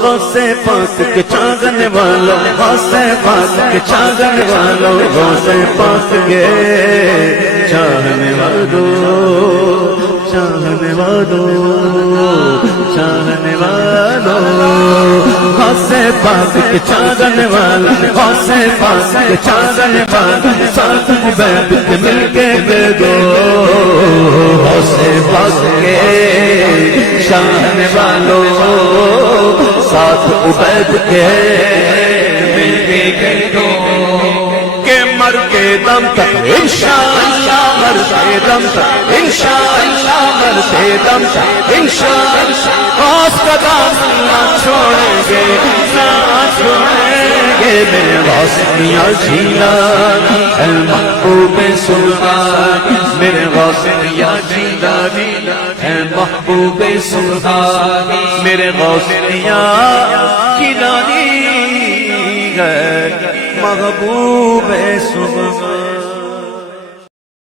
غوث پاک کے چاگن والوں غوث پاک کے چاگن والوں غوث پاک کے چاہنے والوں چاہنے والوں چاہنے والوں غوث پاک کے چاگن والوں غوث پاک کے چاگن والوں ساتھ بیٹھ کے مل کے دے دو غوث پاک کے چاہنے والوں ساتھ بیٹھ کے مل کے دے دو کہ مر کے دم تک انشاءاللہ مر کے دم تک انشاءاللہ مر کے دم تک انشاءاللہ غوث کا دامن نہ چھوڑیں گے نہ چھوڑیں گے میرے غوث میاں جیلانی المحبوب سلطان میرے غوث میاں جیلانی اے محبوب سلطان میرے غوث میاں جیلانی ہے محبوب سلطان